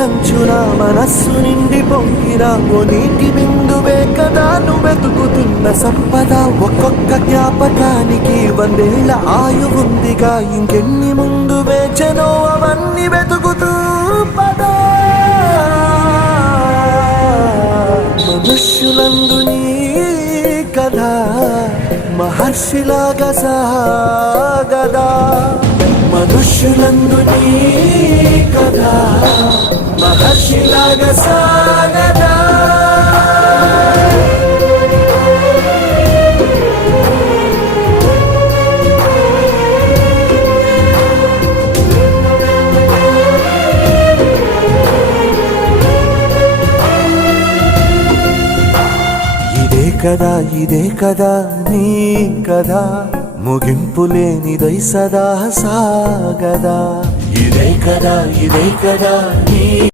నంచున మనస్సు నిండి పొంగిన ఓ నీటి బిందువే కదా నువ్వు వెతుకుతున్న సంపద. ఒక్కొక్క జ్ఞాపకానికి 100 ఏళ్ల ఆయువుందిగా, ఇంకెన్ని ముందు వేచనో అవన్నీ వెతుకుతూ పదా. మనుష్యులందు నీ కథ మహర్షిలాగా సాగదా. మనుష్యులందు నీ కథ మహర్షిలాగా సాగదా. ఇదే కదా నీ కదా, ముగింపు లేనిదై సదా సాగదా. ఇదే కదా నీ